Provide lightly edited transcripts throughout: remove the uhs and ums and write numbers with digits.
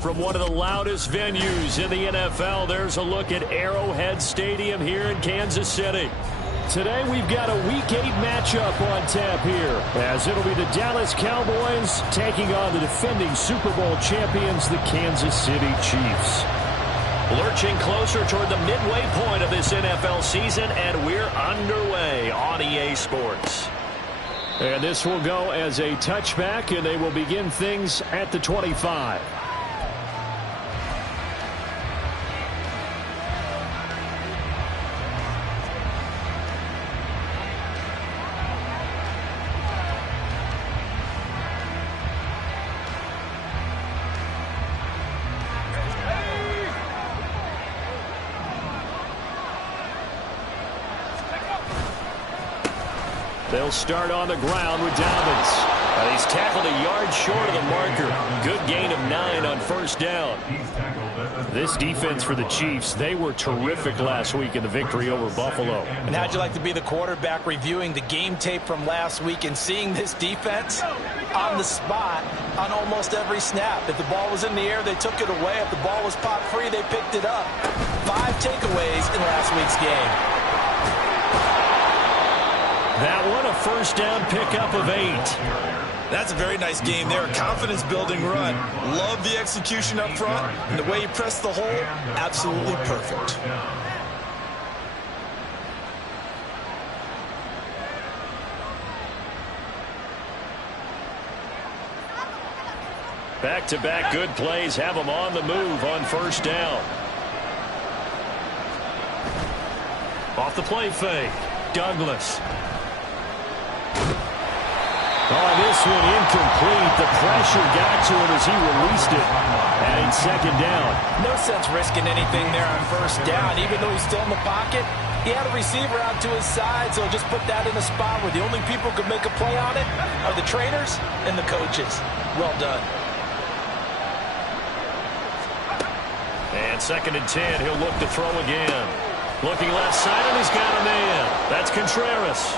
From one of the loudest venues in the NFL, there's a look at Arrowhead Stadium here in Kansas City. Today we've got a Week 8 matchup on tap here, as it'll be the Dallas Cowboys taking on the defending Super Bowl champions, the Kansas City Chiefs. Lurching closer toward the midway point of this NFL season, and we're underway on EA Sports. And this will go as a touchback, and they will begin things at the 25. They'll start on the ground with Dobbins. He's tackled a yard short of the marker. Good gain of 9 on first down. This defense for the Chiefs, they were terrific last week in the victory over Buffalo. And how'd you like to be the quarterback reviewing the game tape from last week and seeing this defense on the spot on almost every snap? If the ball was in the air, they took it away. If the ball was popped free, they picked it up. 5 takeaways in last week's game. That one, a first down pickup of 8. That's a very nice game there. Confidence-building run. Love the execution up front. And the way he pressed the hole, absolutely perfect. Back-to-back good plays have them on the move on first down. Off the play fake, Douglas. Oh, this one incomplete. The pressure got to him as he released it. And second down. No sense risking anything there on first down. Even though he's still in the pocket, he had a receiver out to his side, so just put that in a spot where the only people who can make a play on it are the trainers and the coaches. Well done. And second and 10, he'll look to throw again. Looking left side, and he's got a man. That's Contreras.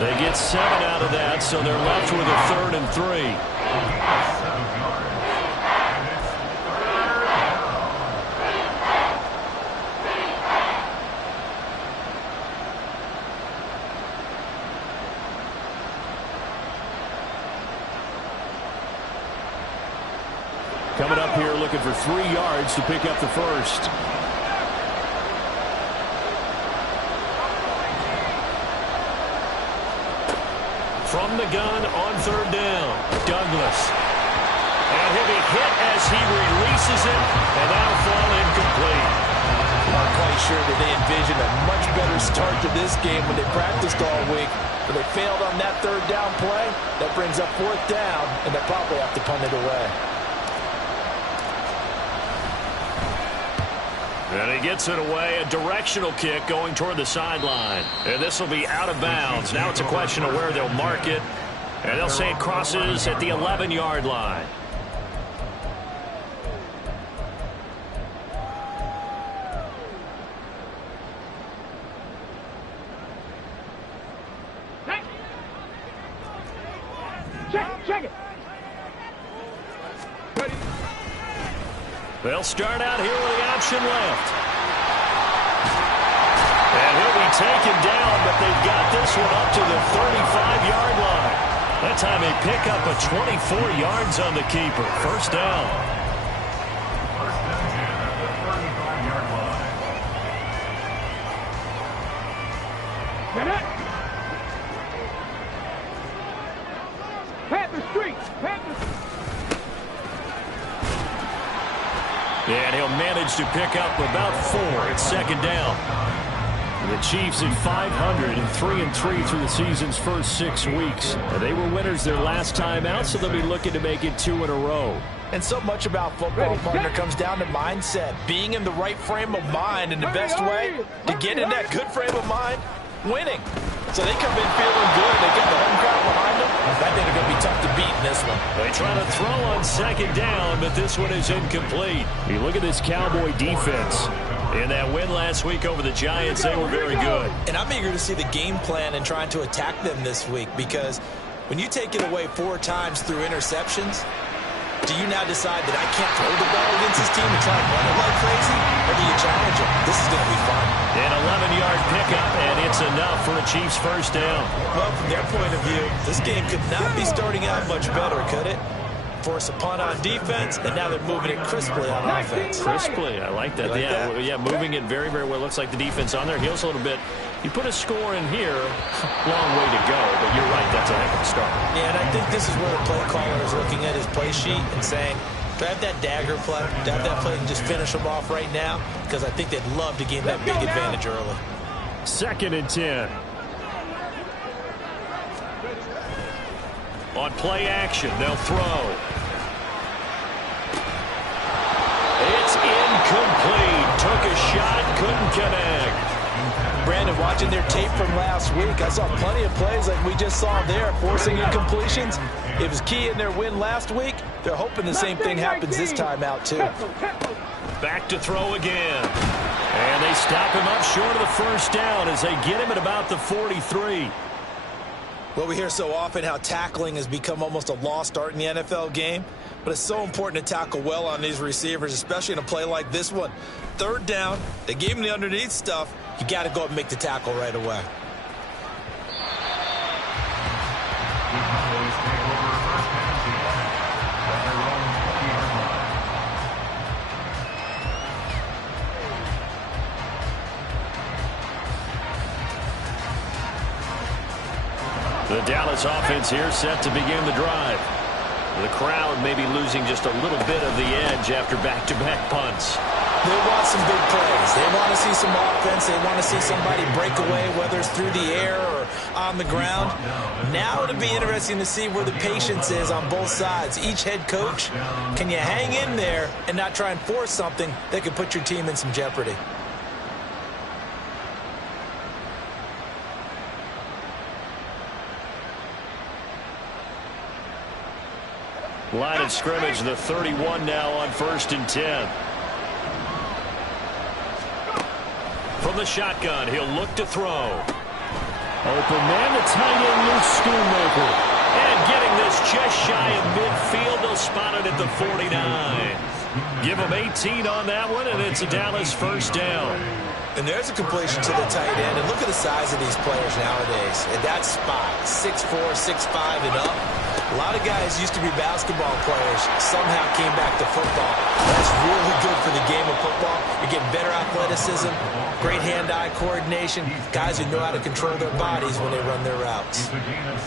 They get 7 out of that, so they're left with a 3rd and 3. Coming up here, looking for 3 yards to pick up the first. From the gun on 3rd down, Douglas. And he'll be hit as he releases it, and that'll fall incomplete. Not quite sure that they envisioned a much better start to this game when they practiced all week. But they failed on that 3rd down play. That brings up 4th down, and they'll probably have to punt it away. And he gets it away, a directional kick going toward the sideline. And this will be out of bounds. Now it's a question of where they'll mark it. And they'll say it crosses at the 11-yard line. Check it. They'll start out here with the option left. And he'll be taken down, but they've got this one up to the 35-yard line. That time they pick up a 24 yards on the keeper. First down. And he'll manage to pick up about 4 at second down. The Chiefs at 500 and 3-3 through the season's first 6 weeks. They were winners their last time out, so they'll be looking to make it 2 in a row. And so much about football, partner, comes down to mindset. Being in the right frame of mind, and the best way to get in that good frame of mind, winning. So they come in feeling good. They get the home crowd behind them. I think they're going to be tough to beat in this one. They try to throw on second down, but this one is incomplete. You look at this Cowboy defense. In that win last week over the Giants, they were very good. And I'm eager to see the game plan and trying to attack them this week, because when you take it away 4 times through interceptions, do you now decide that I can't throw the ball against this team and try and run it like crazy? Or do you challenge them? This is going to be fun. An 11-yard pickup, and it's enough for a Chiefs first down. Well, from their point of view, this game could not be starting out much better, could it? Force a punt on defense, and now they're moving it crisply on offense. Crisply, I like that. Yeah, moving it very, very well. Looks like the defense on their heels a little bit. You put a score in here, long way to go, but you're right, that's a heck of a start. Yeah, and I think this is where the play caller is looking at his play sheet and saying, do I have that dagger play? Do I have that play and just finish them off right now? Because I think they'd love to gain that big advantage early. 2nd and 10. On play action, they'll throw. It's incomplete. Took a shot, couldn't connect. Brandon, watching their tape from last week, I saw plenty of plays like we just saw there, forcing incompletions. It was key in their win last week. They're hoping the same thing happens this time out, too. Back to throw again. And they stop him up short of the first down as they get him at about the 43. Well, we hear so often how tackling has become almost a lost art in the NFL game, but it's so important to tackle well on these receivers, especially in a play like this one. 3rd down, they gave him the underneath stuff. You got to go up and make the tackle right away. The Dallas offense here set to begin the drive. The crowd may be losing just a little bit of the edge after back-to-back punts. They want some big plays. They want to see some offense. They want to see somebody break away, whether it's through the air or on the ground. Now it'll be interesting to see where the patience is on both sides. Each head coach, can you hang in there and not try and force something that could put your team in some jeopardy? Line of scrimmage, the 31 now on 1st and 10. From the shotgun, he'll look to throw. Open man, the tight end, Luke Schoonmaker. And getting this just shy of midfield, they'll spot it at the 49. Give him 18 on that one, and it's a Dallas first down. And there's a completion to the tight end. And look at the size of these players nowadays. At that spot, 6'4", 6'5", and up. A lot of guys used to be basketball players, somehow came back to football. That's really good for the game of football. You're getting better athleticism, great hand-eye coordination, guys who know how to control their bodies when they run their routes.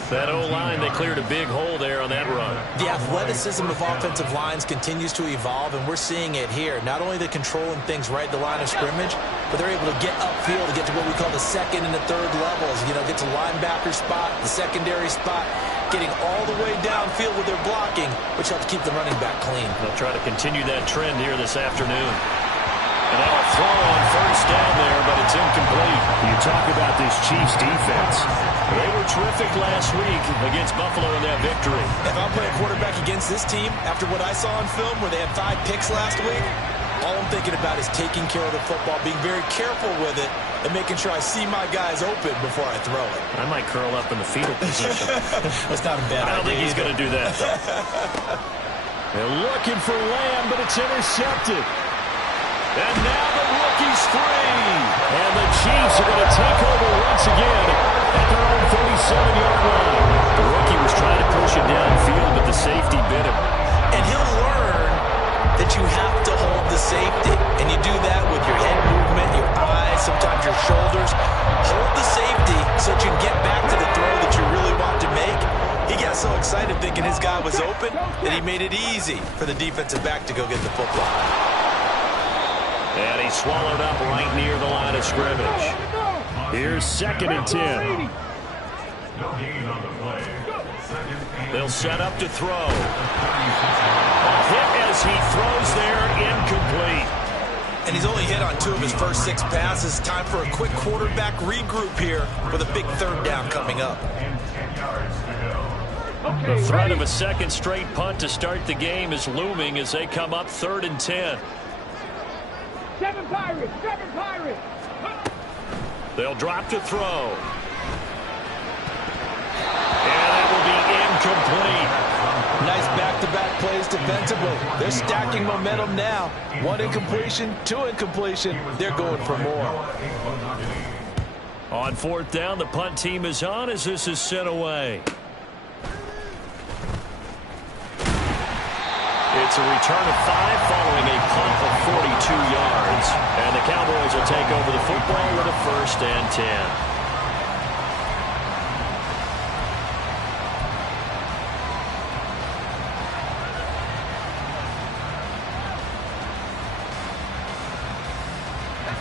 That O-line, they cleared a big hole there on that run. The athleticism of offensive lines continues to evolve, and we're seeing it here. Not only the controlling things right at the line of scrimmage, but they're able to get upfield to get to what we call the 2nd and the 3rd levels. You know, get to linebacker spot, the secondary spot, getting all the way downfield with their blocking, which helps keep the running back clean. They'll try to continue that trend here this afternoon. And that'll throw on first down there, but it's incomplete. You talk about this Chiefs defense. They were terrific last week against Buffalo in that victory. If I'm playing quarterback against this team, after what I saw on film where they had 5 picks last week, all I'm thinking about is taking care of the football, being very careful with it, and making sure I see my guys open before I throw it. I might curl up in the fetal position. That's not a bad idea. I don't think he's going to do that, though. They're looking for Lamb, but it's intercepted. And now the rookie's free. And the Chiefs are going to take over once again at their own 37-yard line. The rookie was trying to push it downfield, but the safety bit him. And he'll learn that you have to hold the safety. And you do that with your head movement, your eyes, sometimes your shoulders. Hold the safety so that you can get back to the throw that you really want to make. He got so excited thinking his guy was open that he made it easy for the defensive back to go get the football. And he swallowed up right near the line of scrimmage. Here's 2nd and 10. They'll set up to throw. A hit as he throws there, incomplete. And he's only hit on 2 of his first 6 passes. Time for a quick quarterback regroup here with a big 3rd down coming up. The threat of a second straight punt to start the game is looming as they come up 3rd and 10. 7 Pirates! 7 Pirates! They'll drop to throw. And that will be incomplete. Nice back-to-back plays defensively. They're stacking momentum now. 1 incompletion, 2 incompletion. They're going for more. On 4th down, the punt team is on as this is sent away. It's a return of 5 following a punt of 42 yards. And the Cowboys will take over the football with a 1st and 10.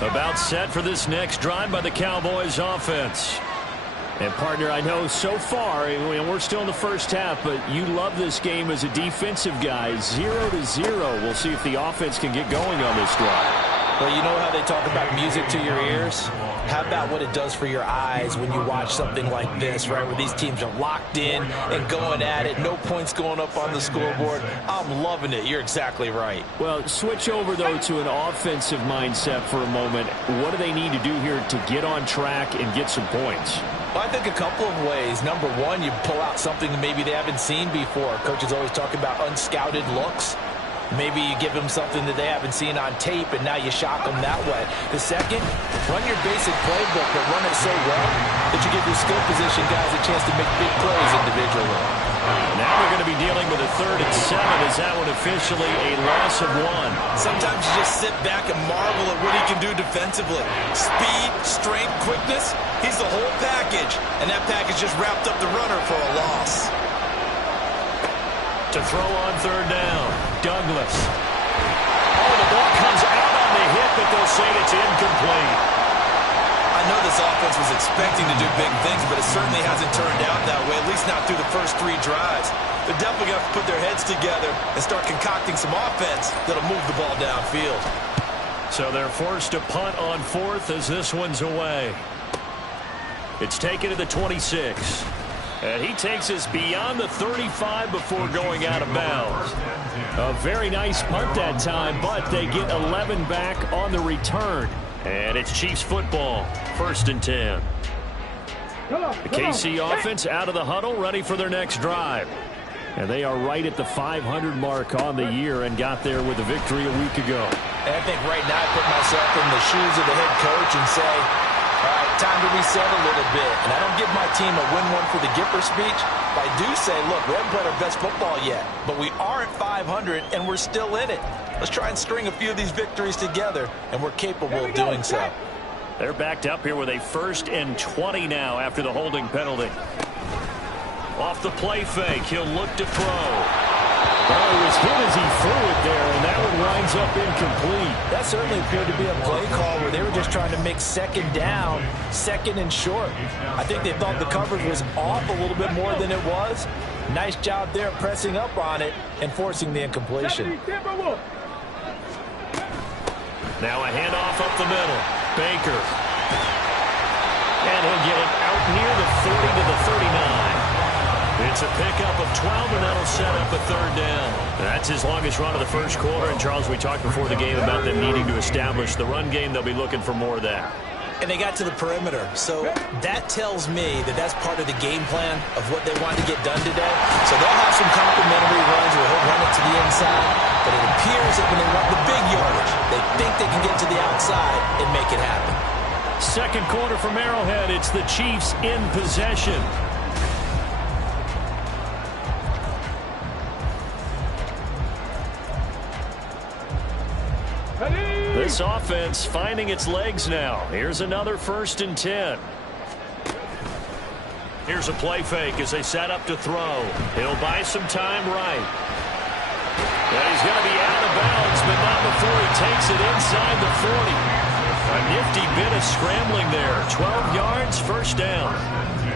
About set for this next drive by the Cowboys offense. And, partner, I know so far, we're still in the first half, but you love this game as a defensive guy. 0-0. We'll see if the offense can get going on this drive. Well, you know how they talk about music to your ears? How about what it does for your eyes when you watch something like this, right, where these teams are locked in and going at it, no points going up on the scoreboard. I'm loving it. You're exactly right. Well, switch over, though, to an offensive mindset for a moment. What do they need to do here to get on track and get some points? Well, I think a couple of ways. Number one, you pull out something maybe they haven't seen before. Coaches always talk about unscouted looks. Maybe you give them something that they haven't seen on tape, and now you shock them that way. The second, run your basic playbook, but run it so well that you give your skill position guys a chance to make big plays individually. Now we're going to be dealing with a 3rd and 7. Is that one officially a loss of 1? Sometimes you just sit back and marvel at what he can do defensively. Speed, strength, quickness, he's the whole package, and that package just wrapped up the runner for a loss. To throw on 3rd down, Douglas. Oh, the ball comes out on the hit, but they'll say it's incomplete. I know this offense was expecting to do big things, but it certainly hasn't turned out that way, at least not through the first 3 drives. They're definitely going to have to put their heads together and start concocting some offense that'll move the ball downfield. So they're forced to punt on 4th as this one's away. It's taken to the 26. And he takes us beyond the 35 before going out of bounds. A very nice punt that time, but they get 11 back on the return. And it's Chiefs football, 1st and 10. The KC offense out of the huddle, ready for their next drive. And they are right at the 500 mark on the year and got there with a victory a week ago. And I think right now I put myself in the shoes of the head coach and say, all right, time to reset a little bit. And I don't give my team a win one for the Gipper speech, but I do say, look, we haven't played our best football yet, but we are at 500 and we're still in it. Let's try and string a few of these victories together, and we're capable of doing so. They're backed up here with a 1st and 20 now after the holding penalty. Off the play fake, he'll look to throw. Oh, he was hit as he threw it there, and that one winds up incomplete. That certainly appeared to be a play call where they were just trying to make 2nd down, 2nd and short. I think they thought the coverage was off a little bit more than it was. Nice job there pressing up on it and forcing the incompletion. Now a handoff up the middle. Baker. And he'll get it out near the 30 to the 39. It's a pickup of 12, and that'll set up a 3rd down. That's his longest run of the first quarter. And, Charles, we talked before the game about them needing to establish the run game. They'll be looking for more of that. And they got to the perimeter. So that tells me that that's part of the game plan of what they want to get done today. So they'll have some complimentary runs where he'll run it to the inside. But it appears that when they want the big yardage, they think they can get to the outside and make it happen. Second quarter from Arrowhead. It's the Chiefs in possession. This offense finding its legs now. Here's another 1st and 10. Here's a play fake as they set up to throw. He'll buy some time right. And he's going to be out of bounds, but not before he takes it inside the 40. A nifty bit of scrambling there. 12 yards, 1st down.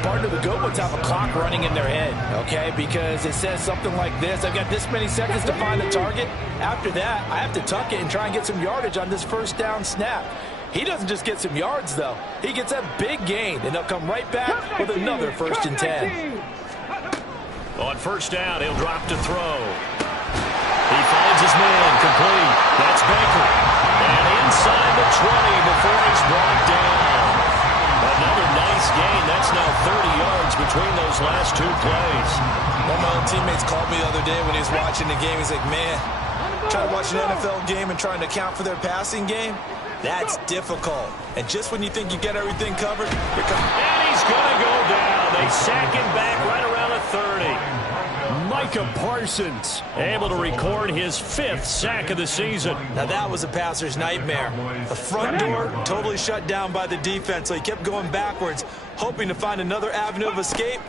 Partner, the good ones have a clock running in their head, okay? Because it says something like this. I've got this many seconds to find the target. After that, I have to tuck it and try and get some yardage on this 1st down snap. He doesn't just get some yards, though. He gets a big gain, and they'll come right back with another 1st and 10. On 1st down, he'll drop to throw. He finds his man complete. That's Baker. And inside the 20 before he's brought down. Another nice gain. That's now 30 yards between those last 2 plays. One of my own teammates called me the other day when he was watching the game. He's like, man, trying to watch an NFL game and trying to account for their passing game, that's difficult. And just when you think you get everything covered, here comes... And he's going to go down. They sack him back right around the 30. Micah Parsons able to record his 5th sack of the season. Now that was a passer's nightmare. The front door totally shut down by the defense, so he kept going backwards, hoping to find another avenue of escape.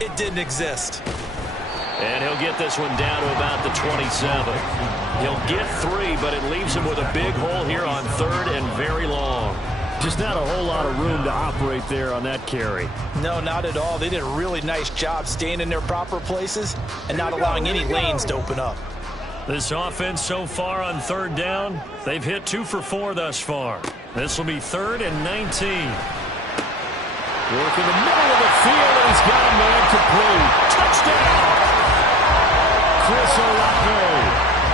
It didn't exist. And he'll get this one down to about the 27. He'll get 3, but it leaves him with a big hole here on 3rd and very long. Just not a whole lot of room to operate there on that carry. No, not at all. They did a really nice job staying in their proper places and not allowing any lanes to open up. This offense so far on 3rd down, they've hit 2 for 4 thus far. This will be 3rd and 19. Work in the middle of the field, and he's got a man complete. Touchdown! Chris Olave.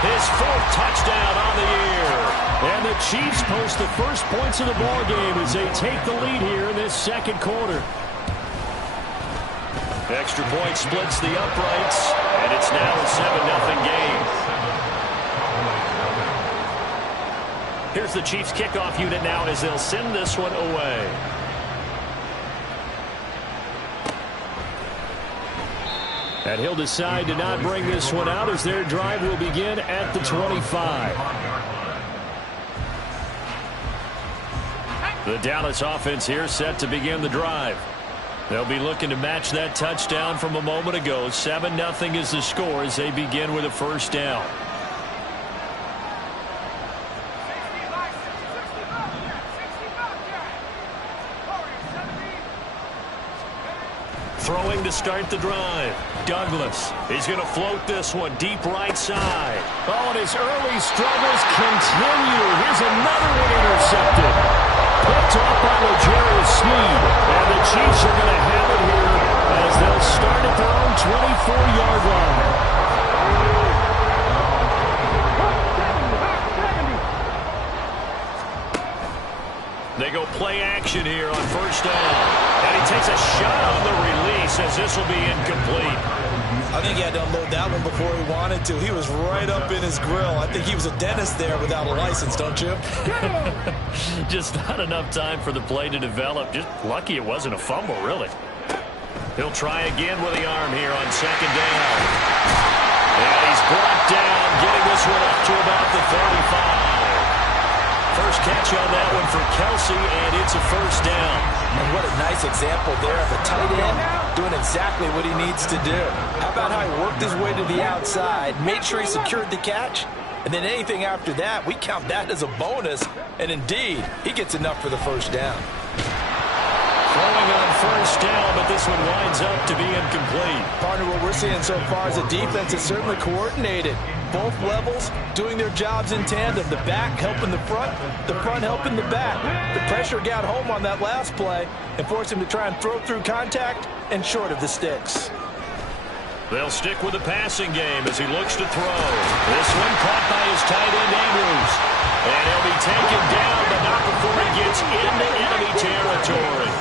His 4th touchdown on the year. And the Chiefs post the first points of the ball game as they take the lead here in this 2nd quarter. Extra point splits the uprights, and it's now a 7-0 game. Here's the Chiefs kickoff unit now as they'll send this one away. And he'll decide to not bring this one out as their drive will begin at the 25. The Dallas offense here set to begin the drive. They'll be looking to match that touchdown from a moment ago. 7-0 is the score as they begin with a 1st down. Throwing to start the drive. Douglas. He's going to float this one deep right side. Oh, and his early struggles continue. Here's another one intercepted. Picked off by L'Jarius Sneed. And the Chiefs are going to have it here as they'll start at their own 24-yard line. They go play action here on 1st down. And he takes a shot on the release as this will be incomplete. I think he had to unload that one before he wanted to. He was right up in his grill. I think he was a dentist there without a license, don't you? Just not enough time for the play to develop. Just lucky it wasn't a fumble, really. He'll try again with the arm here on 2nd down. And he's brought down, getting this one up to about the 35. First catch on that one for Kelsey, and it's a 1st down. And what a nice example there of a tight end doing exactly what he needs to do. How about how he worked his way to the outside, made sure he secured the catch, and then anything after that, we count that as a bonus. And indeed, he gets enough for the 1st down. Throwing on 1st down, but this one winds up to be incomplete. Partner, what we're seeing so far is a defense is certainly coordinated. Both levels doing their jobs in tandem. The back helping the front helping the back. The pressure got home on that last play and forced him to try and throw through contact and short of the sticks. They'll stick with the passing game as he looks to throw. This one caught by his tight end, Andrews. And he'll be taken down, but not before he gets into enemy territory.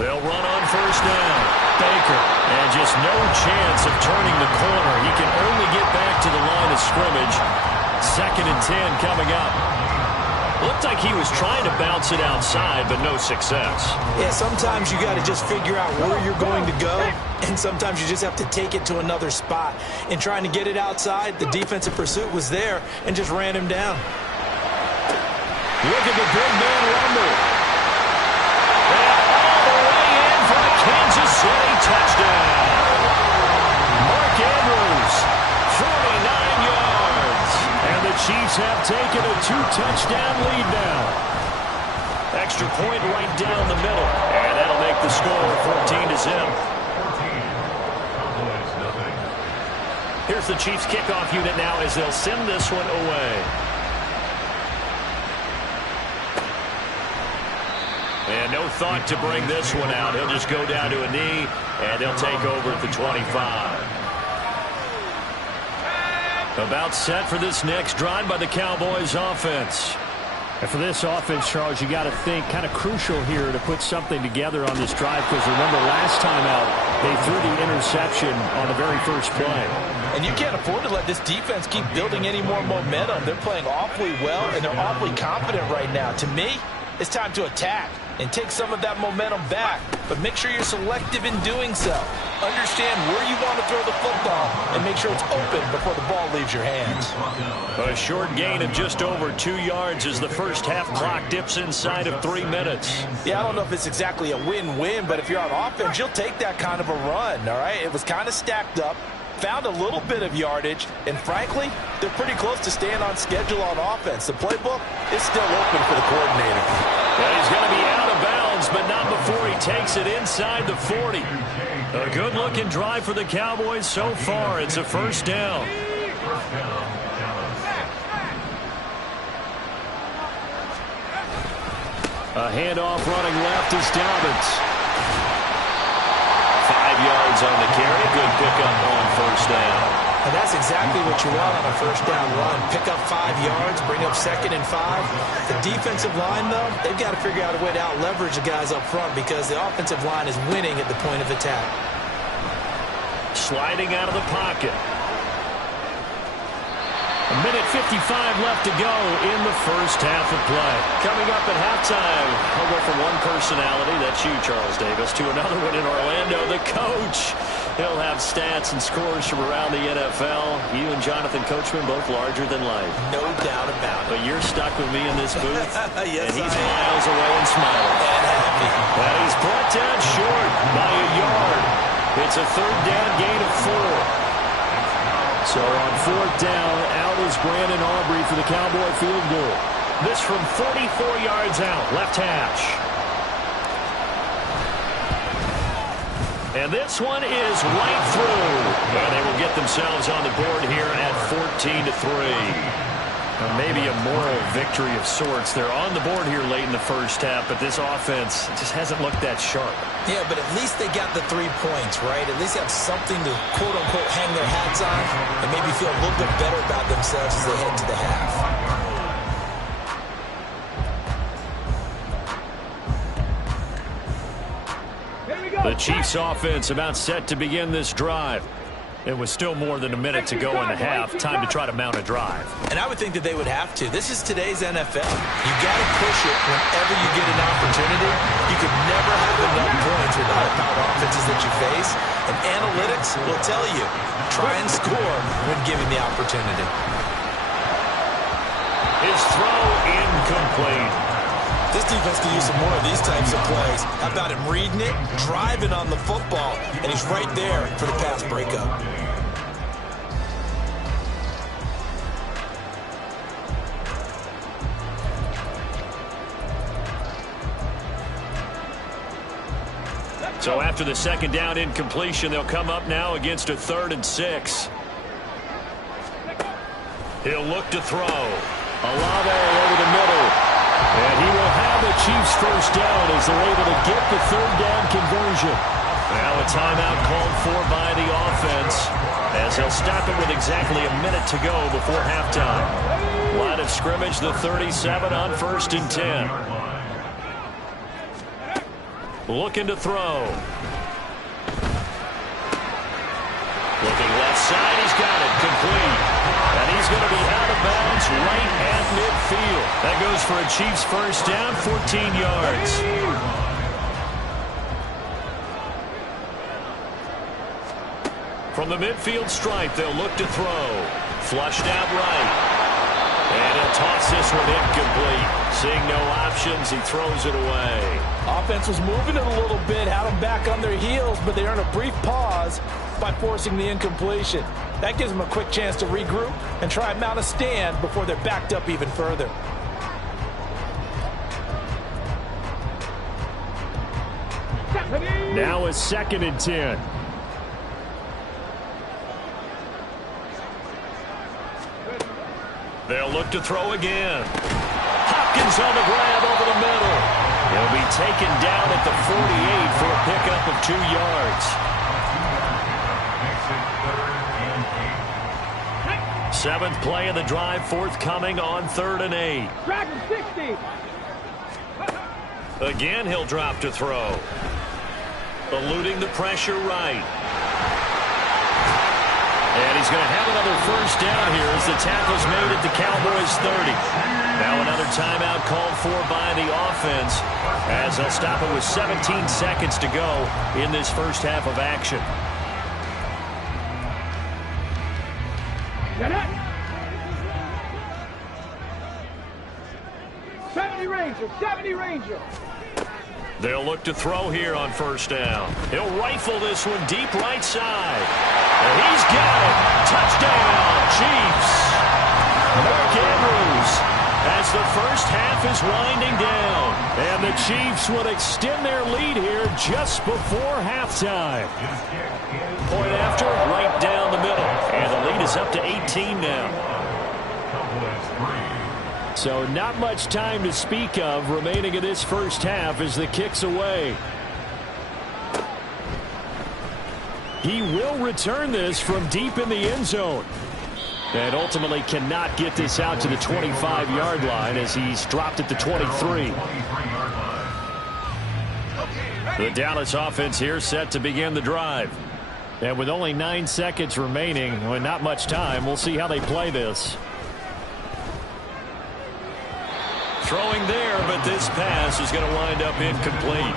They'll run on 1st down. Baker, and just no chance of turning the corner. He can only get back to the line of scrimmage. 2nd and 10 coming up. Looked like he was trying to bounce it outside, but no success. Yeah, sometimes you got to just figure out where you're going to go, and sometimes you just have to take it to another spot. In trying to get it outside, the defensive pursuit was there and just ran him down. Look at the big man rumble. And all the way in for a Kansas City touchdown. Mark Andrews, 49 yards. And the Chiefs have taken a 2-touchdown lead now. Extra point right down the middle. And that'll make the score 14-0. Here's the Chiefs kickoff unit now as they'll send this one away. And no thought to bring this one out. He'll just go down to a knee, and they'll take over at the 25. About set for this next drive by the Cowboys offense. And for this offense, Charles, you got to think kind of crucial here to put something together on this drive, because remember last time out, they threw the interception on the very first play. And you can't afford to let this defense keep building any more momentum. They're playing awfully well, and they're awfully confident right now. To me, it's time to attack and take some of that momentum back. But make sure you're selective in doing so. Understand where you want to throw the football and make sure it's open before the ball leaves your hands. A short gain of just over 2 yards as the first half clock dips inside of 3 minutes. Yeah, I don't know if it's exactly a win-win, but if you're on offense, you'll take that kind of a run, all right? It was kind of stacked up. Found a little bit of yardage, and frankly, they're pretty close to staying on schedule on offense. The playbook is still open for the coordinator. Well, he's going to be out of bounds, but not before he takes it inside the 40. A good-looking drive for the Cowboys so far. It's a first down. A handoff running left is Dobbins. 5 yards on the carry. Good pickup on first down. And that's exactly what you want on a first down run. Pick up 5 yards, bring up 2nd and 5. The defensive line, though, they've got to figure out a way to out-leverage the guys up front because the offensive line is winning at the point of attack. Sliding out of the pocket. 1:55 left to go in the first half of play. Coming up at halftime, I'll go from one personality, that's you, Charles Davis, to another one in Orlando, the coach. He'll have stats and scores from around the NFL. You and Jonathan Coachman both larger than life. No doubt about it. But you're stuck with me in this booth, yes, and he's miles away and smiling. And happy. And he's brought down short by a yard. It's a third down gain of 4. So on fourth down, out is Brandon Aubrey for the Cowboy field goal. This from 44 yards out, left hash. And this one is right through. And they will get themselves on the board here at 14-3. Maybe a moral victory of sorts. They're on the board here late in the first half, but this offense just hasn't looked that sharp. Yeah, but at least they got the 3 points, right? At least have something to, quote-unquote, hang their hats on and maybe feel a little bit better about themselves as they head to the half. The Chiefs offense about set to begin this drive. It was still more than a minute to go in the half. Time to try to mount a drive. And I would think that they would have to. This is today's NFL. You got to push it whenever you get an opportunity. You could never have enough points with the high-powered offenses that you face. And analytics will tell you, try and score when given the opportunity. His throw incomplete. This defense can use some more of these types of plays. How about him reading it, driving on the football, and he's right there for the pass breakup. So after the second down incompletion, they'll come up now against a 3rd and 6. He'll look to throw. Olave over the middle. And he will have the Chiefs first down as they're able to get the 3rd down conversion. Now a timeout called for by the offense as they'll stop it with exactly a minute to go before halftime. Line of scrimmage, the 37 on 1st and 10. Looking to throw. Looking left side, he's got it, complete. And he's going to be out of bounds right at midfield. That goes for a Chiefs first down, 14 yards. From the midfield stripe, they'll look to throw. Flushed out right. And he'll toss this one incomplete. Seeing no options, he throws it away. Offense was moving it a little bit, had them back on their heels, but they earn a brief pause by forcing the incompletion. That gives them a quick chance to regroup and try and mount a stand before they're backed up even further. Now a 2nd and 10. They'll look to throw again. Hopkins on the grab over the middle. He'll be taken down at the 48 for a pickup of 2 yards. 7th play of the drive forthcoming on 3rd and 8. Drag him 60. Again, he'll drop to throw. Eluding the pressure right. And he's going to have another first down here as the tackle's made at the Cowboys' 30. Now another timeout called for by the offense as they'll stop it with 17 seconds to go in this first half of action. 70 Ranger, 70 Ranger. They'll look to throw here on first down. He'll rifle this one deep right side. And he's got it. Touchdown, Chiefs. Mark Andrews as the first half is winding down. And the Chiefs will extend their lead here just before halftime. Point after, right down the middle. And the lead is up to 18 now. So not much time to speak of remaining in this first half as the kick's away. He will return this from deep in the end zone. And ultimately cannot get this out to the 25-yard line as he's dropped at the 23. The Dallas offense here set to begin the drive. And with only 9 seconds remaining, with not much time, we'll see how they play this. Throwing there, but this pass is going to wind up incomplete.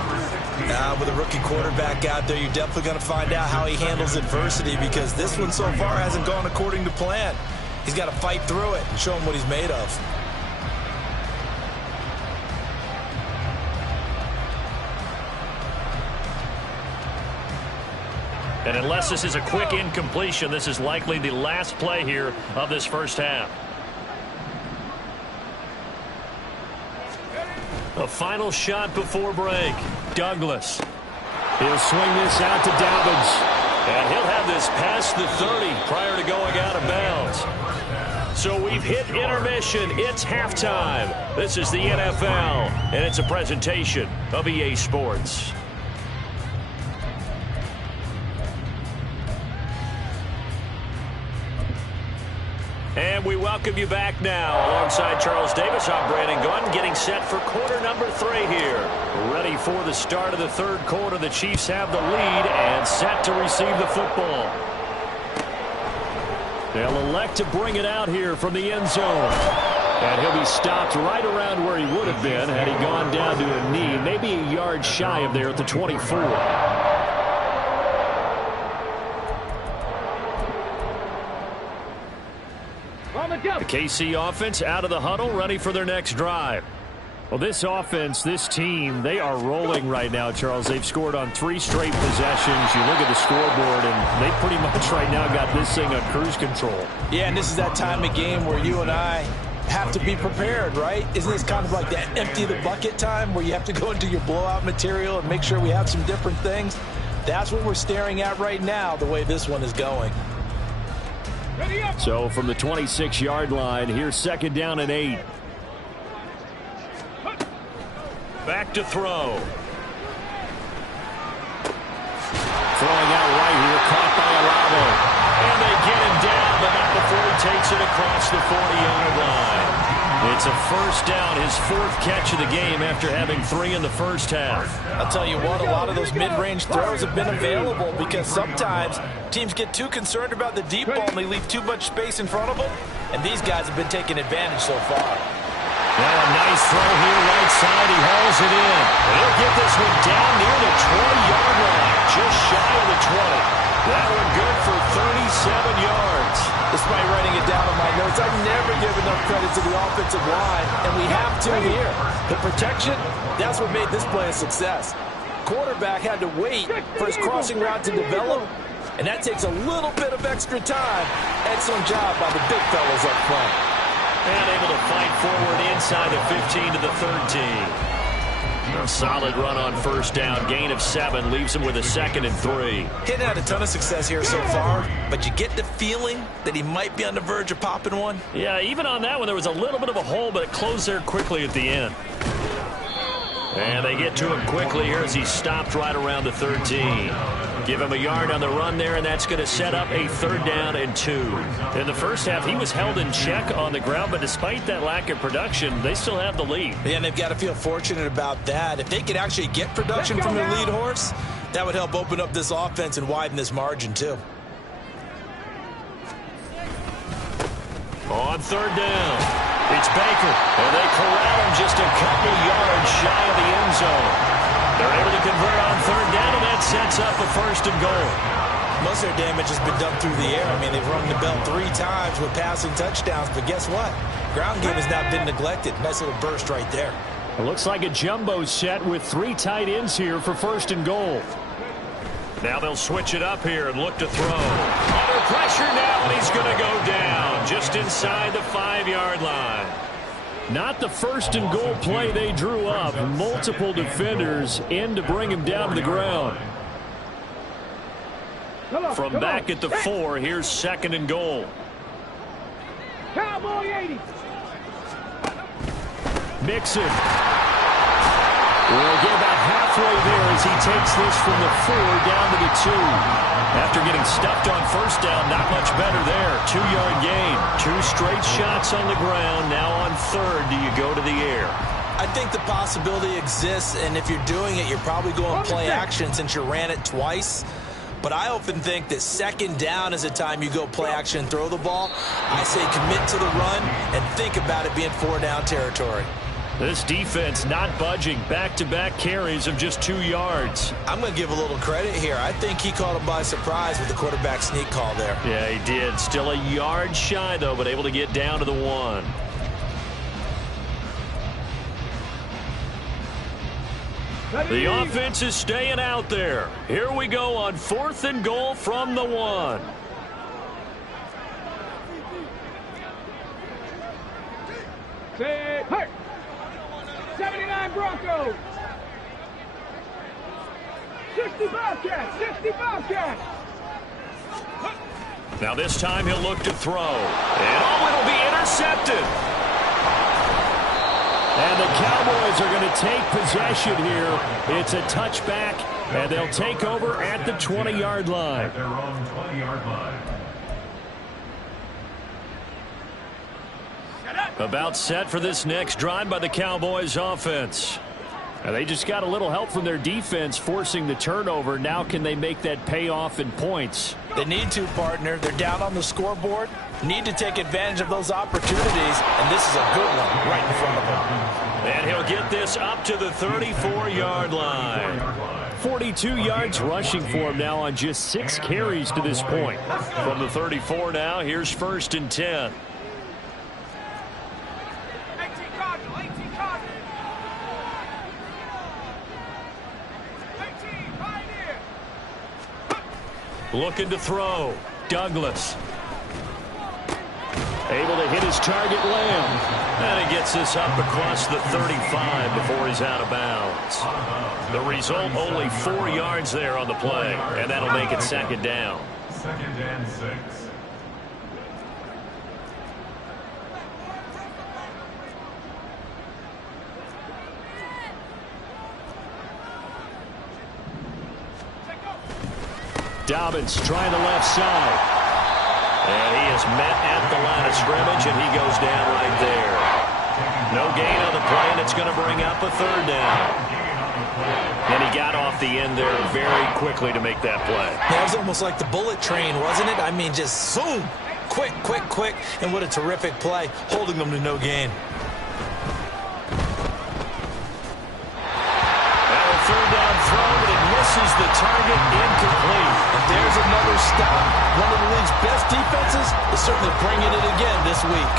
With a rookie quarterback out there, you're definitely going to find out how he handles adversity because this one so far hasn't gone according to plan. He's got to fight through it and show him what he's made of. And unless this is a quick incompletion, this is likely the last play here of this first half. A final shot before break. Douglas. He'll swing this out to Dobbins. And he'll have this past the 30 prior to going out of bounds. So we've hit intermission. It's halftime. This is the NFL, and it's a presentation of EA Sports. And we welcome you back now. Alongside Charles Davis, I'm Brandon Gunn, getting set for quarter number 3 here. Ready for the start of the third quarter. The Chiefs have the lead and set to receive the football. They'll elect to bring it out here from the end zone. And he'll be stopped right around where he would have been had he gone down to a knee, maybe a yard shy of there at the 24. The KC offense out of the huddle, ready for their next drive. Well, this offense, this team, they are rolling right now, Charles. They've scored on 3 straight possessions. You look at the scoreboard, and they pretty much right now got this thing on cruise control. Yeah, and this is that time of game where you and I have to be prepared, right? Isn't this kind of like that empty the bucket time where you have to go into your blowout material and make sure we have some different things? That's what we're staring at right now, the way this one is going. So from the 26-yard line, here's second down and 8. Back to throw. Throwing out right here, caught by Alavo. And they get him down, but not before he takes it across the 40-yard line. It's a first down, his 4th catch of the game after having 3 in the first half. I'll tell you what, a lot of those mid-range throws have been available because sometimes teams get too concerned about the deep ball and they leave too much space in front of them. And these guys have been taking advantage so far. Now a nice throw here right side. He hauls it in. And he'll get this one down near the 20-yard line. Just shy of the 20. That one good for 37 yards. Despite writing it down on my notes, I never give enough credit to the offensive line, and we have to here. The protection, that's what made this play a success. Quarterback had to wait for his crossing route to develop, and that takes a little bit of extra time. Excellent job by the big fellas up front. And able to fight forward inside the 15 to the 13. A solid run on first down. Gain of 7 leaves him with a 2nd and 3. He's had a ton of success here so far, but you get the feeling that he might be on the verge of popping one. Yeah, even on that one, there was a little bit of a hole, but it closed there quickly at the end. And they get to him quickly here as he stopped right around the 13. Give him a yard on the run there, and that's going to set up a 3rd down and 2. In the first half, he was held in check on the ground, but despite that lack of production, they still have the lead. Yeah, and they've got to feel fortunate about that. If they could actually get production from their lead horse, that would help open up this offense and widen this margin, too. On 3rd down, it's Baker, and they corral him just a couple yards shy of the end zone. They're able to convert on 3rd down, and that sets up a 1st and goal. Most of their damage has been done through the air. I mean, they've rung the bell 3 times with passing touchdowns, but guess what? Ground game has not been neglected. Nice little burst right there. It looks like a jumbo set with 3 tight ends here for 1st and goal. Now they'll switch it up here and look to throw. Under pressure now, and he's going to go down just inside the 5-yard line. Not the 1st and goal play they drew up. Multiple defenders in to bring him down to the ground. From back at the 4, here's 2nd and goal. Cowboy 80. Mixon. We'll get about halfway there as he takes this from the 4 down to the 2. After getting stuffed on 1st down, not much better there. 2-yard gain. 2 straight shots on the ground. Now on 3rd, do you go to the air? I think the possibility exists, and if you're doing it, you're probably going play action since you ran it twice. But I often think that 2nd down is the time you go play action and throw the ball. I say commit to the run and think about it being 4-down territory. This defense not budging. Back-to-back carries of just 2 yards. I'm going to give a little credit here. I think he caught him by surprise with the quarterback sneak call there. Yeah, he did. Still a yard shy, though, but able to get down to the 1. The offense is staying out there. Here we go on 4th and goal from the 1. Say, hey! 79 Broncos. 60 Bobcats. 60 Bobcats. Now this time he'll look to throw. And oh, it'll be intercepted. And the Cowboys are going to take possession here. It's a touchback, and they'll take over at the 20-yard line. Their own 20-yard line. About set for this next drive by the Cowboys offense. Now they just got a little help from their defense forcing the turnover. Now can they make that pay off in points? They need to, partner. They're down on the scoreboard. Need to take advantage of those opportunities, and this is a good one right in front of them. And he'll get this up to the 34-yard line. 42 yards rushing for him now on just 6 carries to this point. From the 34 now, here's 1st and 10. Looking to throw. Douglas. Able to hit his target, Lamb. And he gets this up across the 35 before he's out of bounds. The result, only 4 yards there on the play. And that'll make it 2nd down. 2nd and 6. Dobbins trying the left side. And he is met at the line of scrimmage, and he goes down right there. No gain on the play, and it's going to bring up a 3rd down. And he got off the end there very quickly to make that play. That was almost like the bullet train, wasn't it? I mean, just zoom. Quick, quick, quick. And what a terrific play, holding them to no gain. misses the target, incomplete. And there's another stop. One of the league's best defenses is certainly bringing it again this week.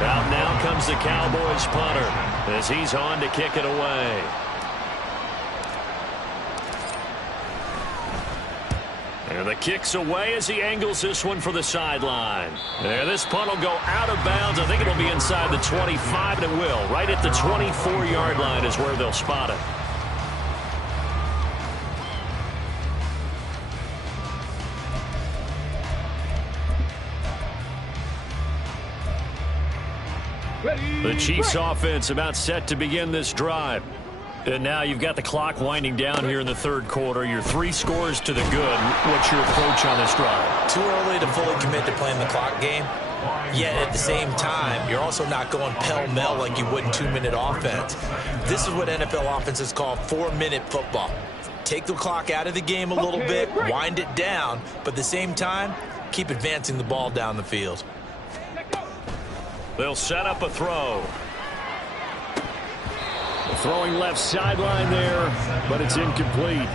Out now comes the Cowboys punter as he's on to kick it away. And the kick's away as he angles this one for the sideline. And this punt will go out of bounds. I think it'll be inside the 25, and it will. Right at the 24-yard line is where they'll spot it. The Chiefs offense about set to begin this drive. And now you've got the clock winding down here in the third quarter. You're 3 scores to the good. What's your approach on this drive? Too early to fully commit to playing the clock game. Yet at the same time, you're also not going pell-mell like you would in 2-minute offense. This is what NFL offenses call 4-minute football. Take the clock out of the game a little bit, wind it down, but at the same time, keep advancing the ball down the field. They'll set up a throw. Throwing left sideline there, but it's incomplete.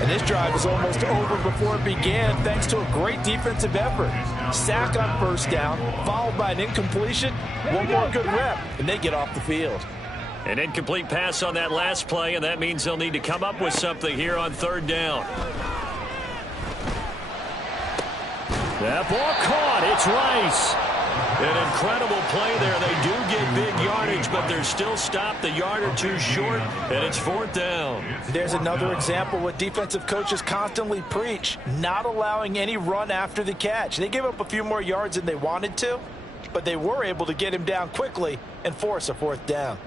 And this drive was almost over before it began thanks to a great defensive effort. Sack on first down, followed by an incompletion. One more good rep, and they get off the field. An incomplete pass on that last play, and that means they'll need to come up with something here on third down. That ball caught. It's Rice. An incredible play there. They do get big yardage, but they're still stopped a yard or two short, and it's fourth down. There's another example what defensive coaches constantly preach, not allowing any run after the catch. They gave up a few more yards than they wanted to, but they were able to get him down quickly and force a fourth down.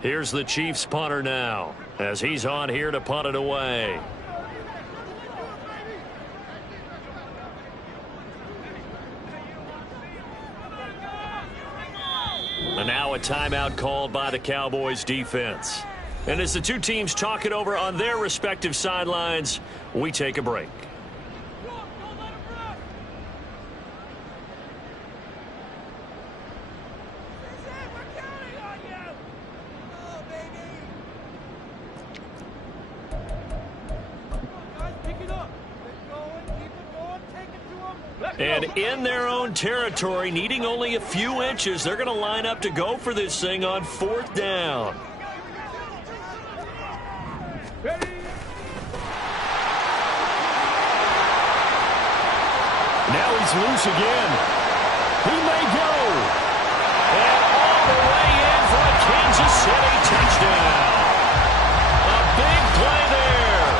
Here's the Chiefs punter now as he's on here to punt it away. And now a timeout called by the Cowboys defense. And as the two teams talk it over on their respective sidelines, we take a break. And in their own territory, needing only a few inches, they're going to line up to go for this thing on fourth down. Now he's loose again. He may go. And all the way in for a Kansas City touchdown. A big play there.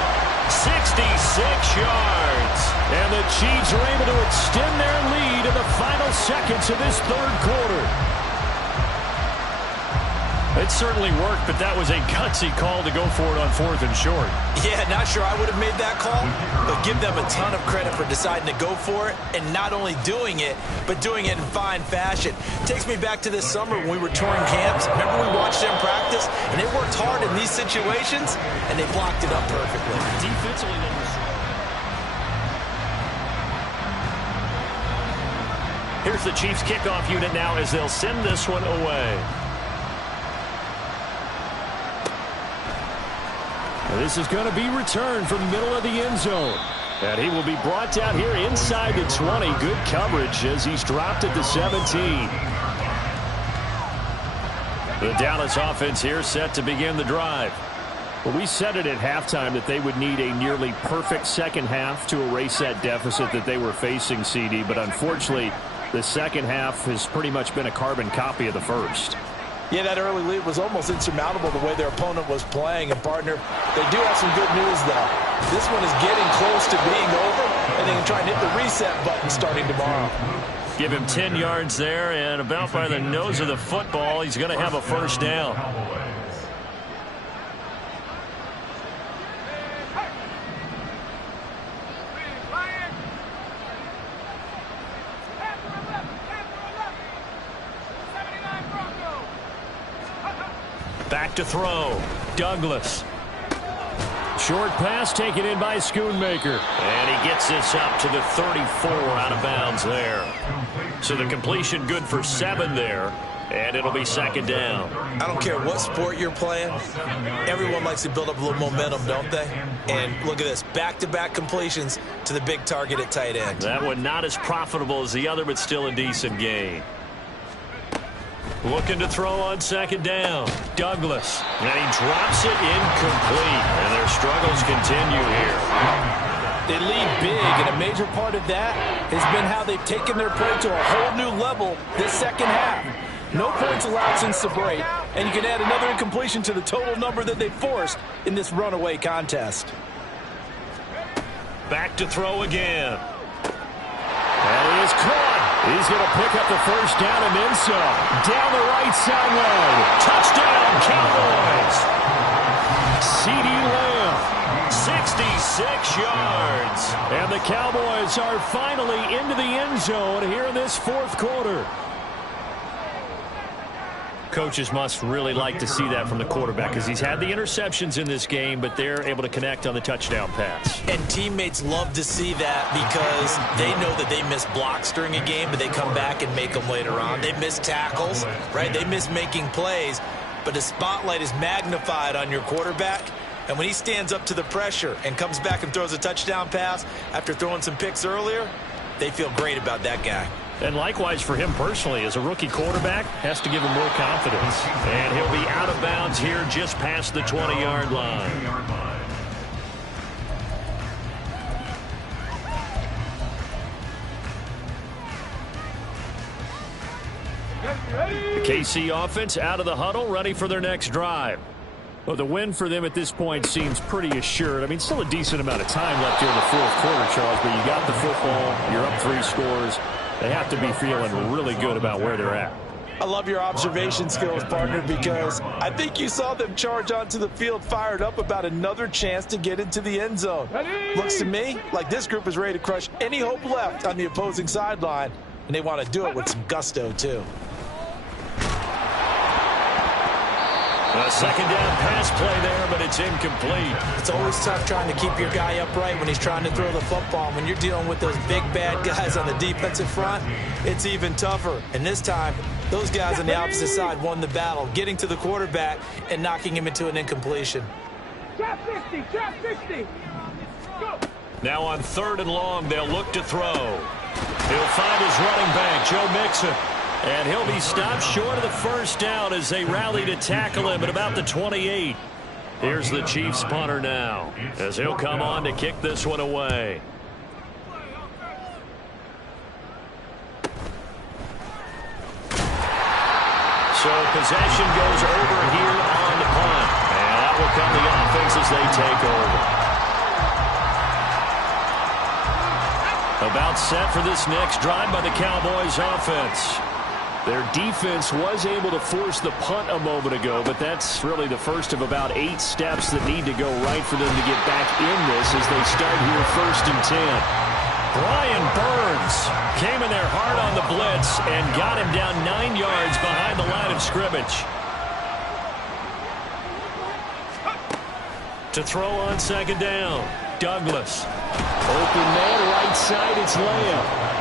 66 yards. And the Chiefs are able to extend their lead in the final seconds of this third quarter. It certainly worked, but that was a gutsy call to go for it on fourth and short. Yeah, not sure I would have made that call, but give them a ton of credit for deciding to go for it and not only doing it, but doing it in fine fashion. Takes me back to this summer when we were touring camps. Remember we watched them practice, and they worked hard in these situations, and they blocked it up perfectly. Defensively, they were... Here's the Chiefs kickoff unit now as they'll send this one away. This is going to be returned from the middle of the end zone. And he will be brought down here inside the 20. Good coverage as he's dropped at the 17. The Dallas offense here set to begin the drive. Well, we said it at halftime that they would need a nearly perfect second half to erase that deficit that they were facing, CD. But unfortunately, the second half has pretty much been a carbon copy of the first. Yeah, that early lead was almost insurmountable the way their opponent was playing. And, partner, they do have some good news, though. This one is getting close to being over, and they can try and hit the reset button starting tomorrow. Give him 10 yards there, and about by the nose of the football, he's going to have a first down. Back to throw. Douglas. Short pass taken in by Schoonmaker. And he gets this up to the 34 out of bounds there. So the completion good for 7 there. And it'll be second down. I don't care what sport you're playing. Everyone likes to build up a little momentum, don't they? And look at this, back-to-back completions to the big target at tight end. That one not as profitable as the other, but still a decent gain. Looking to throw on second down. Douglas. And he drops it incomplete. And their struggles continue here. They lead big, and a major part of that has been how they've taken their play to a whole new level this second half. No points allowed since the break, and you can add another incompletion to the total number that they forced in this runaway contest. Back to throw again. And he is caught. He's going to pick up the first down and then some. Down the right sideline. Touchdown, Cowboys. CeeDee Lamb, 66 yards. And the Cowboys are finally into the end zone here in this fourth quarter. Coaches must really like to see that from the quarterback because he's had the interceptions in this game, but they're able to connect on the touchdown pass. And teammates love to see that because they know that they miss blocks during a game, but they come back and make them later on. They miss tackles, right? They miss making plays, but the spotlight is magnified on your quarterback. And when he stands up to the pressure and comes back and throws a touchdown pass after throwing some picks earlier, they feel great about that guy. And likewise for him personally, as a rookie quarterback, has to give him more confidence. And he'll be out of bounds here just past the 20-yard line. The KC offense out of the huddle, ready for their next drive. Well, the win for them at this point seems pretty assured. I mean, still a decent amount of time left here in the fourth quarter, Charles, but you got the football, you're up 3 scores. They have to be feeling really good about where they're at. I love your observation skills, partner, because I think you saw them charge onto the field fired up about another chance to get into the end zone. Looks to me like this group is ready to crush any hope left on the opposing sideline, and they want to do it with some gusto, too. A second down pass play there, but it's incomplete. It's always tough trying to keep your guy upright when he's trying to throw the football. When you're dealing with those big, bad guys on the defensive front, it's even tougher. And this time, those guys on the opposite side won the battle, getting to the quarterback and knocking him into an incompletion. Trap 60, trap 60. Go. Now on 3rd and long, they'll look to throw. He'll find his running back, Joe Mixon. And he'll be stopped short of the first down as they rally to tackle him at about the 28. Here's the Chiefs punter now as he'll come on to kick this one away. So possession goes over here on the punt. And that will come the offense as they take over. About set for this next drive by the Cowboys offense. Their defense was able to force the punt a moment ago, but that's really the first of about 8 steps that need to go right for them to get back in this as they start here 1st and 10. Brian Burns came in there hard on the blitz and got him down 9 yards behind the line of scrimmage. To throw on second down, Douglas. Open man, right side, it's Lamb.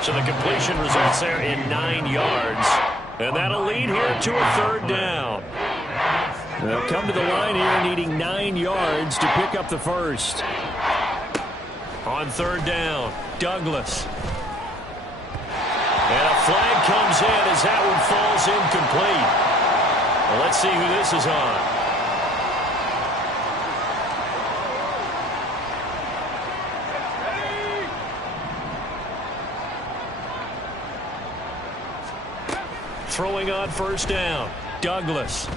So the completion results there in 9 yards. And that'll lead here to a 3rd down. They'll come to the line here needing 9 yards to pick up the first. On 3rd down, Douglas. And a flag comes in as that one falls incomplete. Well, let's see who this is on. Throwing on 1st down, Douglas.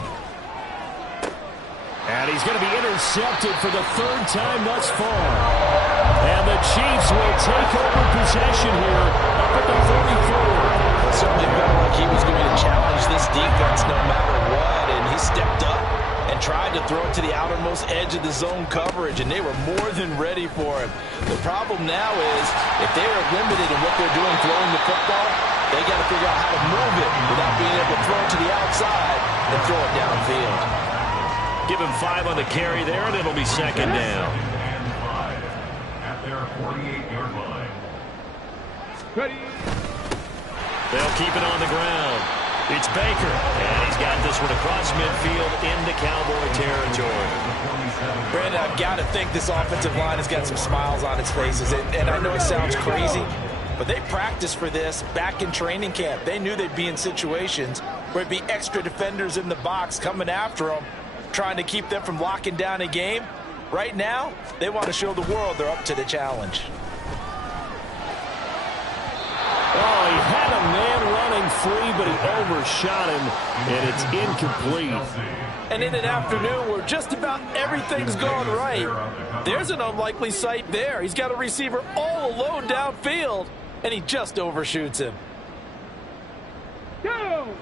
And he's going to be intercepted for the 3rd time thus far. And the Chiefs will take over possession here up at the 44. It certainly felt like he was going to challenge this defense no matter what, and he stepped up and tried to throw it to the outermost edge of the zone coverage, and they were more than ready for him. The problem now is if they are limited in what they're doing throwing the football, they got to figure out how to move it without being able to throw it to the outside and throw it downfield. Give him 5 on the carry there, and it'll be 2nd down. And 5 at their 48-yard line. Ready. They'll keep it on the ground. It's Baker, and he's got this one across midfield into Cowboy territory. Brandon, I've got to think this offensive line has got some smiles on its faces. And I know it sounds crazy, but they practiced for this back in training camp. They knew they'd be in situations where it'd be extra defenders in the box coming after them, trying to keep them from locking down a game. Right now, they want to show the world they're up to the challenge. Oh, he had a man running free, but he overshot him, and it's incomplete. And in an afternoon where just about everything's going right, there's an unlikely sight there. He's got a receiver all alone downfield, and he just overshoots him.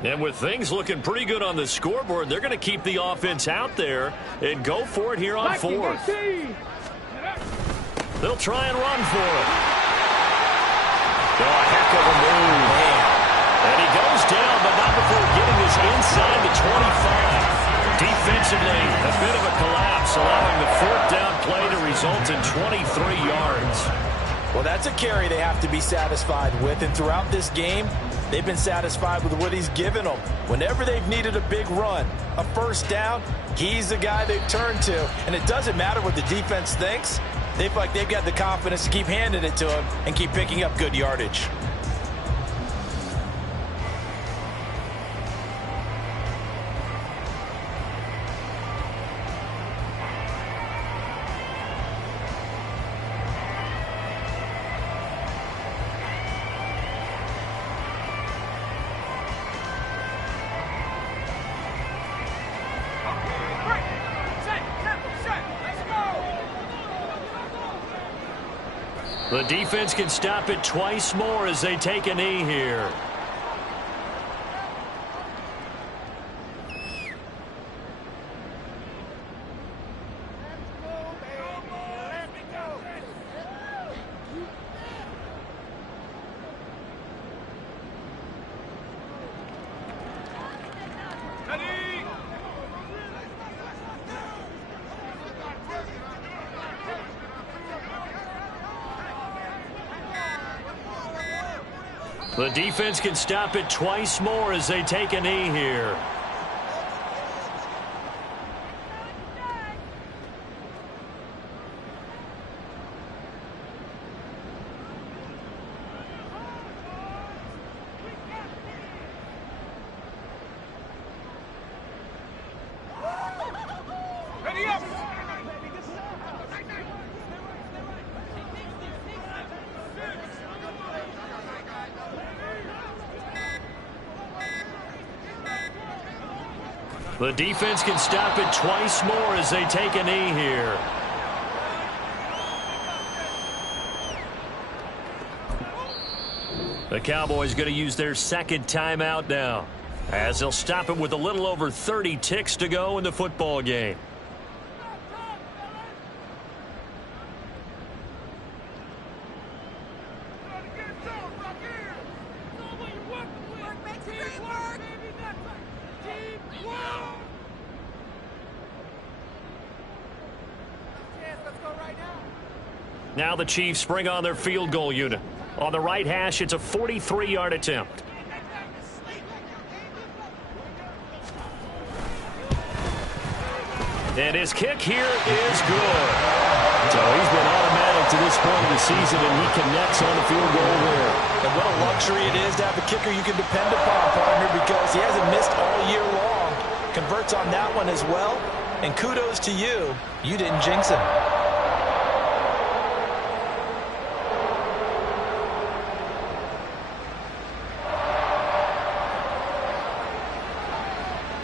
And with things looking pretty good on the scoreboard, they're going to keep the offense out there and go for it here on fourth. They'll try and run for it. Oh, a heck of a move. Man. And he goes down, but not before getting this inside the 25. Defensively, a bit of a collapse, allowing the fourth down play to result in 23 yards. Well, that's a carry they have to be satisfied with, and throughout this game, they've been satisfied with what he's given them. Whenever they've needed a big run, a first down, he's the guy they've turned to. And it doesn't matter what the defense thinks. They feel like they've got the confidence to keep handing it to him and keep picking up good yardage. The defense can stop it twice more as they take a knee here. The defense can stop it twice more as they take a knee here. The defense can stop it twice more as they take a knee here. The Cowboys going to use their second timeout now, as they'll stop it with a little over 30 ticks to go in the football game. Now the Chiefs bring on their field goal unit. On the right hash, it's a 43-yard attempt. And his kick here is good. So he's been automatic to this point of the season, and he connects on the field goal there. And what a luxury it is to have a kicker you can depend upon, partner, because he hasn't missed all year long. Converts on that one as well. And kudos to you. You didn't jinx him.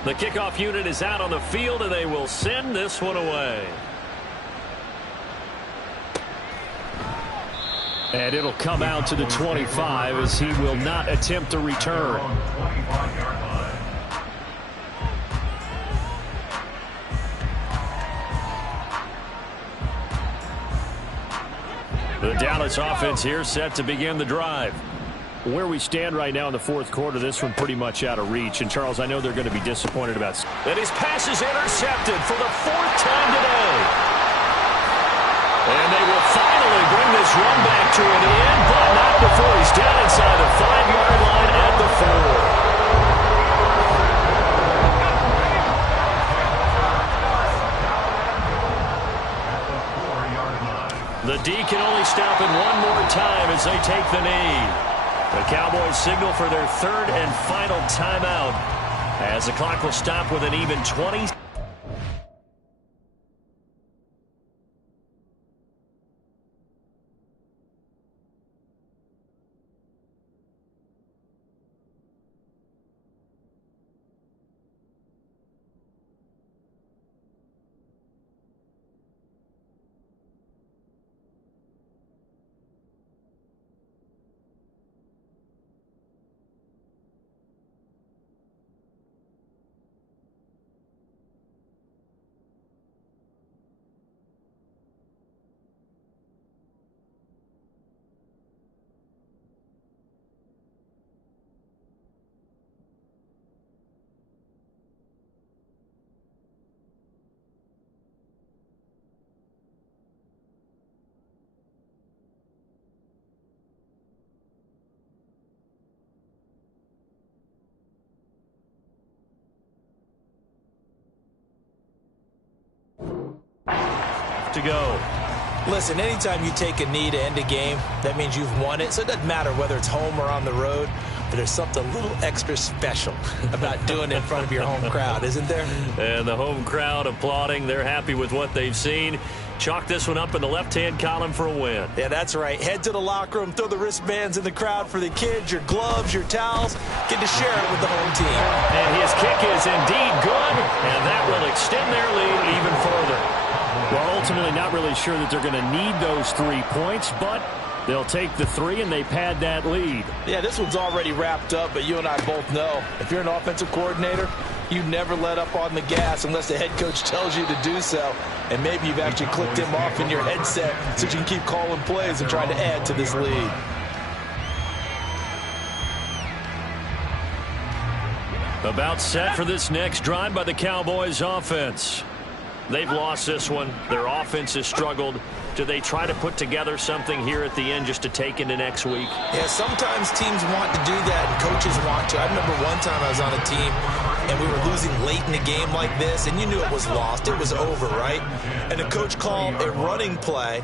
The kickoff unit is out on the field, and they will send this one away. And it'll come out to the 25 as he will not attempt to return. The Dallas offense here set to begin the drive. Where we stand right now in the fourth quarter, this one pretty much out of reach. And, Charles, I know they're going to be disappointed about that. His pass is intercepted for the fourth time today. And they will finally bring this run back to an end, but not before he's down inside the 5-yard line at the 4. time as they take the knee. The Cowboys signal for their third and final timeout as the clock will stop with an even 20. To go. Listen, anytime you take a knee to end a game, that means you've won it. So it doesn't matter whether it's home or on the road, but there's something a little extra special about doing it in front of your home crowd, isn't there? And the home crowd applauding. They're happy with what they've seen. Chalk this one up in the left-hand column for a win. Yeah, that's right. Head to the locker room, throw the wristbands in the crowd for the kids, your gloves, your towels. Get to share it with the home team. And his kick is indeed good, and that will extend their lead even further. Well, ultimately not really sure that they're going to need those 3 points, but they'll take the 3 and they pad that lead. Yeah, this one's already wrapped up, but you and I both know if you're an offensive coordinator, you never let up on the gas unless the head coach tells you to do so. And maybe you've actually clicked him off in your headset so you can keep calling plays and trying to add to this lead. About set for this next drive by the Cowboys offense. They've lost this one. Their offense has struggled. Do they try to put together something here at the end just to take into next week? Yeah, sometimes teams want to do that and coaches want to. I remember one time I was on a team and we were losing late in a game like this, and you knew it was lost. It was over, right? And the coach called a running play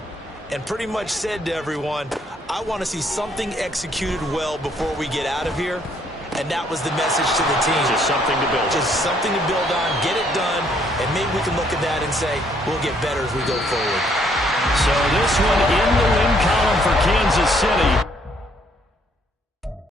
and pretty much said to everyone, I want to see something executed well before we get out of here. And that was the message to the team. Just something to build on. Just something to build on, get it done, and maybe we can look at that and say, we'll get better as we go forward. So this one in the win column for Kansas City.